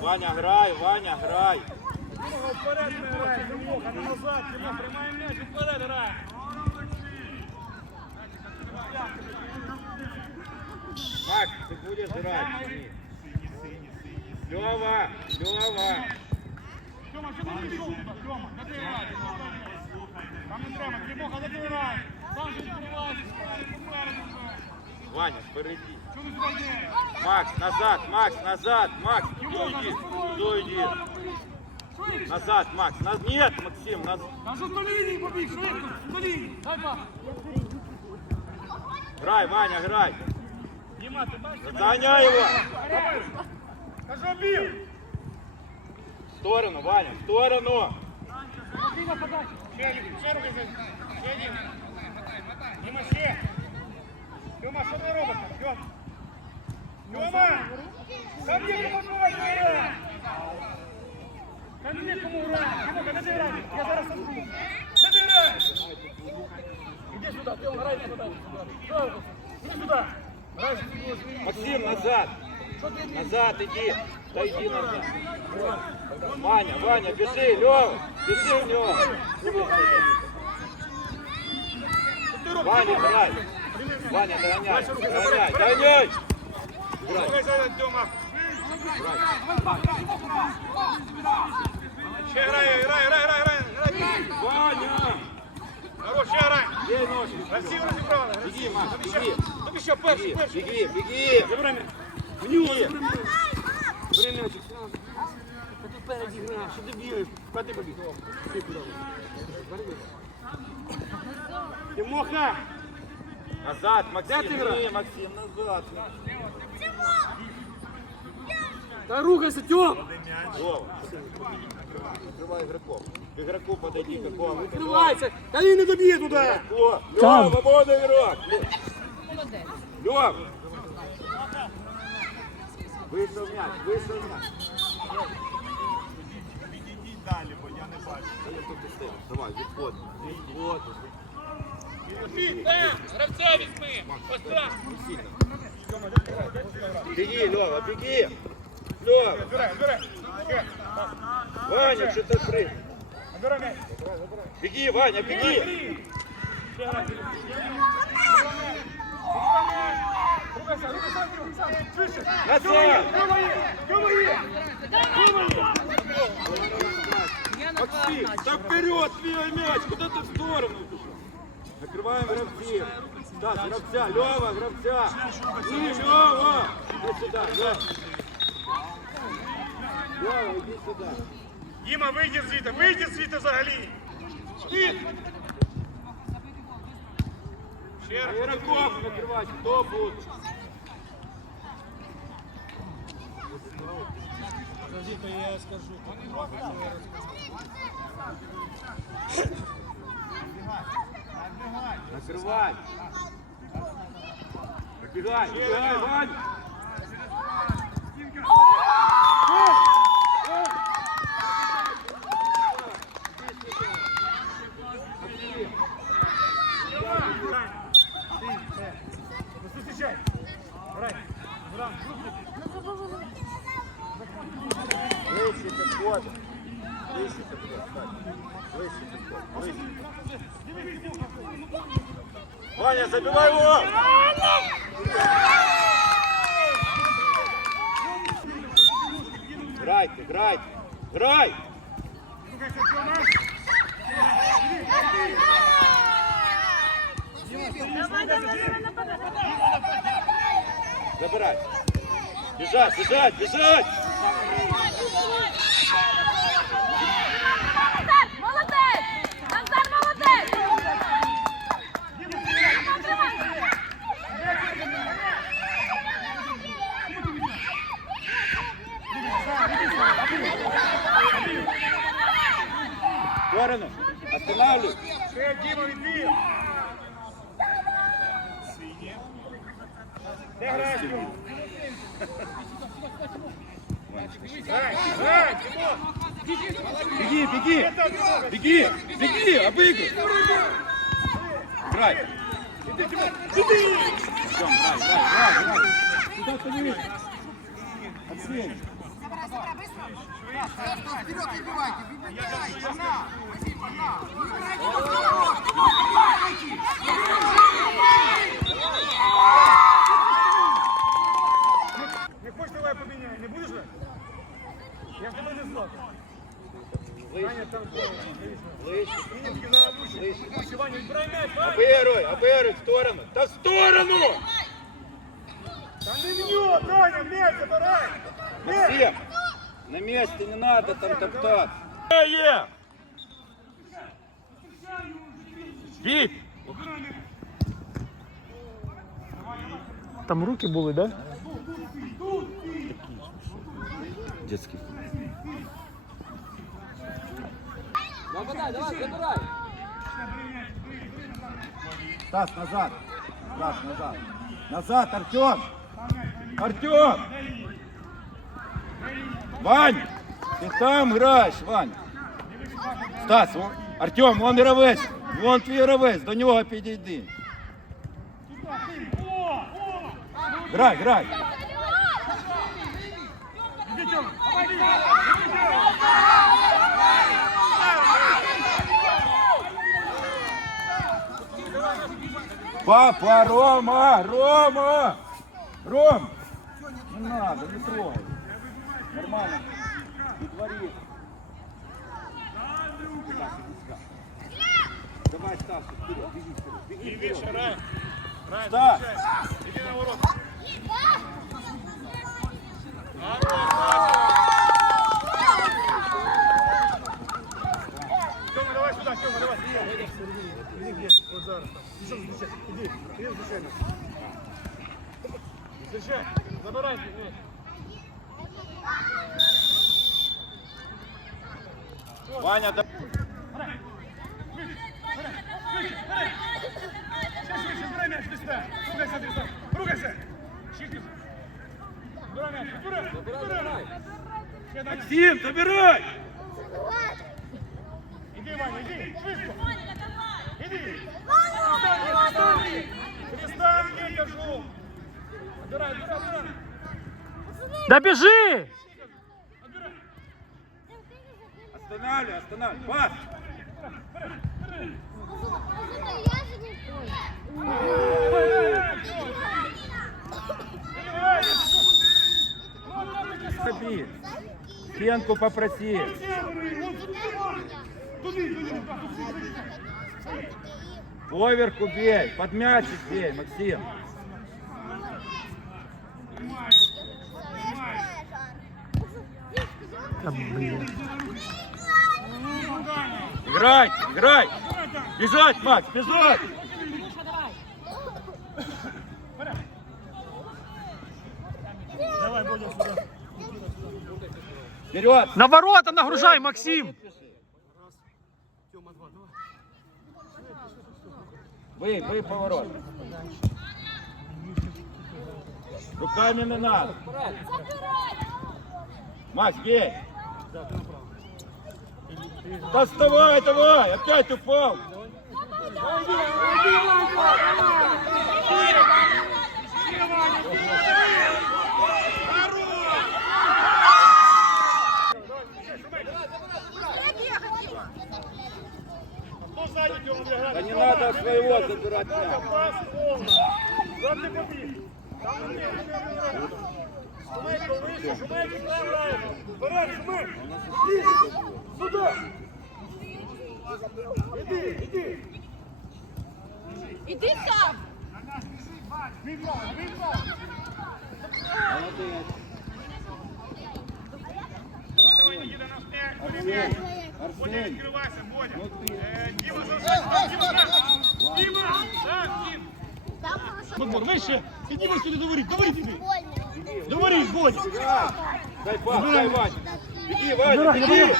Ваня, грай, Ваня, грай. Тимоха вперед не грає, Тимоха, не назад, Тимоха, тримаємо м'яч, і вперед грає. Макс, ты будешь грать. Лева, Лева. Тьома, що ти пішов туди, Тьома, де ти граєш? Там не треба, Тимоха, де ти граєш? Там же відкривайся, спереду, попереду. Ваня, впереди. Що ти сюди йдеш? Макс, назад, Макс, назад, Макс, туда иди, туда иди. Назад, Макс, наз... нет, Максим, назад. Там що до лінії побіг, швидко, до лінії. Дай пас. Грай, Ваня, грай. Діма, ти бачиш? Загоняй его. Кажу, біг. В сторону, Ваня, в сторону. Діма, подача. Ще, ще руки за. Ще, Діма. Діма, ще. Діма, що ти робиш? Діма. Діма! Там нікому грати! Там нікому грати! Дімока, де ти граєш? Я зараз сажу. Де ти граєш? Іди сюди, ти грай не туди. Іди сюди. Грай сюди. Максим, назад. Назад иди. Да иди назад. Ваня, Ваня, бежи, Лева, бежи в него. Ваня, грай. Ваня, догоняй, догоняй, догоняй. Тьома. Ще грає, грає, грає, грає, грає, грає. Ваня. Хорош, ще грає. Где ножки? Красиво розібрали. Беги, Макс, Тобі беги. ще, тобі ще перший, Беги, перший. беги, беги. Забирай м'яч. В него. Бери мячик. Та ти впереді грай, що ти бігаєш? Куди ти побіг? Ти куди? Тимоха. Назад, Максим, Де ти граєш? ні, Максим, назад. Та рухайся, Тьом. Вова, открывай игроков. К игроку подойди, какого? Відкривайся. Та він не доб'є туди. О, Лёва, вон игрок. Лёв. Вышел мяч, вышел мяч. Далі, бо я не бачу. Да я тут и стою. Давай, відход. Відход. Гравця візьми. Постав. Беги, Лёва, беги. Лёва, Збирай, збирай. Ще. Ваня, что ты прыг? Збирай м'яч. Беги, Ваня, беги. Ще грай. Рухайся, рухайся, Тьом, сам. Швидше. Назад. Тьома є, Тьома є. Тьома є. Максим, да вперед, свой мяч, куда ты в сторону ушел? Накрываем гравцев. Да, гравця, Лева, гравця. Не, Лева. Иди сюда, Лева. Лева, иди сюда. Діма, вийди звідти, вийди звідти взагалі. Швид. Ще раз. Игроков накрывать, кто будет? Подожди-ка я скажу. Накрывай. Набегай, Вань. Зустрічай. Грай. Грай. Выше подходим. Выше подходим. Встань. Выше подходим. Выше. Ваня, забивай его! Грайте, грайте, грай! Забирай. Бежать, бежать, бежать! сторону. Останавливай. Ще Діма відбій. Де граєш? Тьома? Грай, грай, Тимоха. Беги, беги! Беги! Беги! Обыгрывай! Грай! Іди, Тимоха. Іди. Артем, грай, грай, грай, грай! Куда ты видишь? Арсений. Вперед выбивайте, выбивайте, погнал! Возьми, погнал! Не хочеш, давай поміняй. Не будеш? же? Я в тебе не зло. Обыгрывай, обыгрывай в сторону. Да в сторону! Та не в нього, Таня, м'яч забирай. М'яч. На месте не надо там топтаться. Е! Вить! Там руки були, да? Детский. Стас, назад. Стас, назад. Назад, Артем! Артем! Вань! Ты там граєш, Вань! Стас, о- Артем, вон гравець! Вон твій гравець, до нього підійди. Грай, грай! Папа, Рома, Рома! Ром! Не надо, не трогай. Нормально. Не твори. Стас, иди сюда. Давай, Стас, вперед, беги вперед, беги вперед. включай. Іди на ворота. Ще дай. Максим, забирай! Іди, Ваня, іди, швидко. Іди. Перестань, перестань, я кажу. Отбирай, отбирай, отбирай. Да бежи! Отбирай. Останавливай, останавливай. Пас! Пенку попроси. Поверху бей, под мячик бей, Максим. Играй, играй! Бежать, Макс, бежать! Давай, Бодя, сюди. Вперед! На ворота нагружай, Максим! Вы, вы поворот. Руками не надо. Макс, бей! Да вставай, давай! Опять упал! Хто ззаді цього буде грати? Да не надо своего забирать мяч. Пас повна. Куди ти побіг? Там не не не Шумейко вище, Шумейко сюди граємо. Вперед, Шумейко. Іди, сюди. Іди, іди. Іди сам! Вільно, вільно. Молодец. Давай, давай, Нікіта, наш м'яч. бери м'яч. Арсень, Бодя, Арсень. відкривайся, Бодя. Внутри. Е, Діма, залишайся. Діма, грай. Діма, так, Дім. Подбор, вище! Іди ви сюди, говоріть, говоріть іди! Говори, Бодя. Дай пас, дай Вань. Беги, Ваня, беги!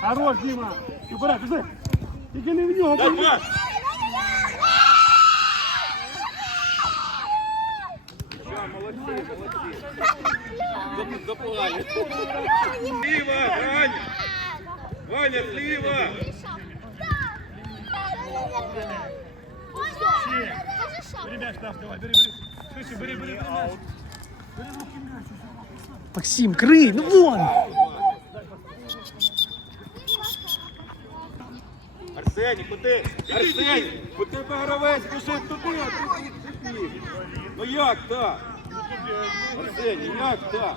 Хорош, Діма. Вперед, пішли. Тільки не в нього. Дай пас! Да, молодцы, молодцы. Слива, Ваня! Ваня, слива! Бери м'яч, Даш, давай, бери, бери. Швидше, бери, бери, бери м'яч. Максим, крий, ну вон! Арсеній, куди? Арсеній, куди би гравець біжить туди, а ти сюди. Ну як так? Арсеній, як так?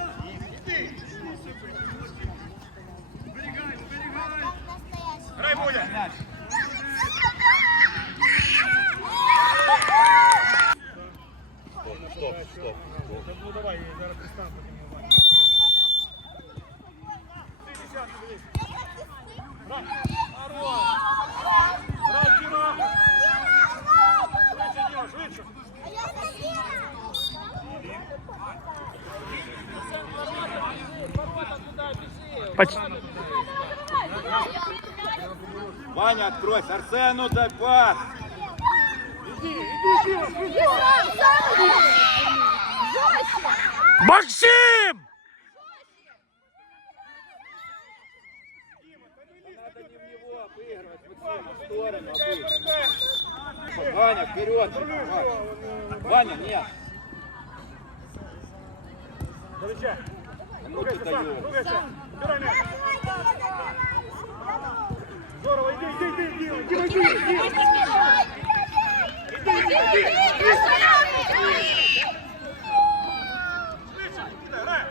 Поч- Ваня, откройся. Арсену дай пас. Не в него обыгрывать, Максим. Ваня, вперед. Ваня, нет. Долечай. Ну ты Рухайся, сам, даешь. рухайся. Збирай м'яч. Здорово, іди, іди, іди, іди, іди, іди, іди. Швидше, іди, грай.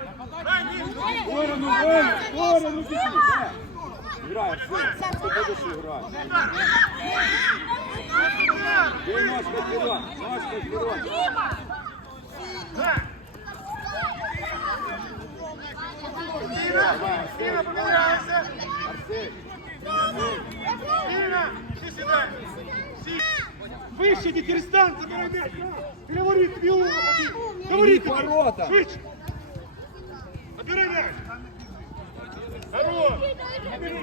Грай, ні. В сторону, Ваня, в сторону беги. Да. Играй, Арсений, ты будешь играть. Бей ножкой вперед, ножкой вперед. Грай. Давай, Арсений, Іра, помиляйся. Арсений. Іра, всі сідай. Всі. Вище, іди, Кирстан, забирай м'яч. Переворіть, тобі голову побіг. Говоріть, Іди к воротам. Швидше. Отбирай м'яч. Хорош.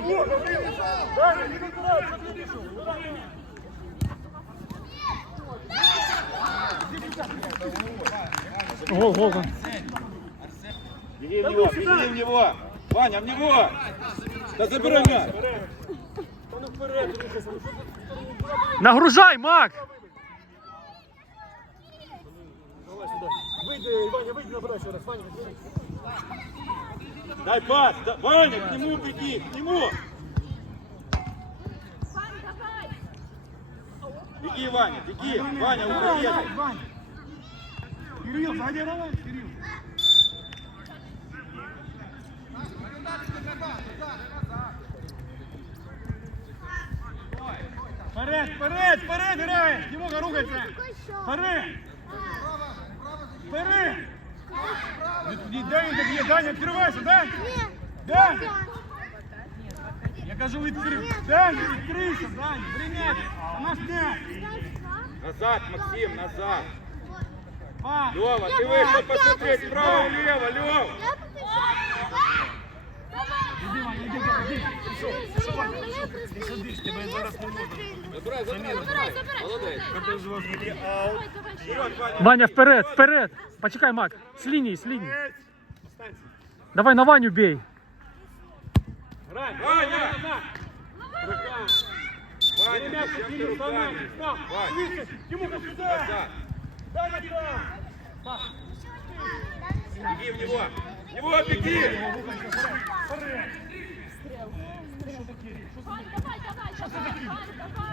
О, забив. Даня, не вибирай, що ти пішов. Вибирай м'яч. Гол, гол, гол. Беги в него, беги в него. Ваня, в него. Да забирай мяч. Ти Нагружай, Мак! Вийди, Ваня, вийди, набирай ще раз. Ваня. Дай пас. Да, Ваня, к нему беги, к нему. Беги, Ваня, беги. Ваня, уходи. Ваня. Кирилл, сзади давай, Вперед, вперед, вперед, грає! Дімога, рухайся! Вперед! Вперед! Ні, Даня, так є, Даня, відкривайся, Даня! Даня! Я кажу, відкрив. Даня, відкрийся, Даня, бери м'яч! У нас м'яч! Назад, Максим, назад. А, Лева, ты вышел посмотреть справа-влево, Лева. іди, Забирай, забирай, забирай. Молодец. Вперед, Ваня. Вперед, вперед! Почекай, Мак. С линии, с линии. Давай на Ваню бей. Ваня! Ваня. Ваня, Тимуха, назад. Дай. Пас. Беги в него. В него беги. Вперед.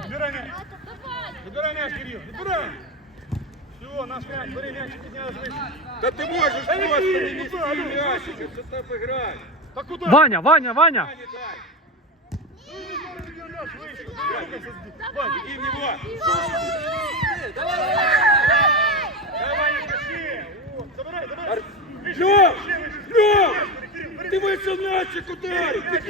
Забирай мяч. Забирай мяч, Кирилл, забирай. Все, наш мяч, бери мяч, піднялись вище. Да ты можешь Да просто не нести да, мячик, что ты обыграть. Та куди? Ваня, Ваня, Ваня! Ваня. Беги в него. Давай, ще. О, Забирай. Лев! Кирилл, бери. Ты вышел мячик беги!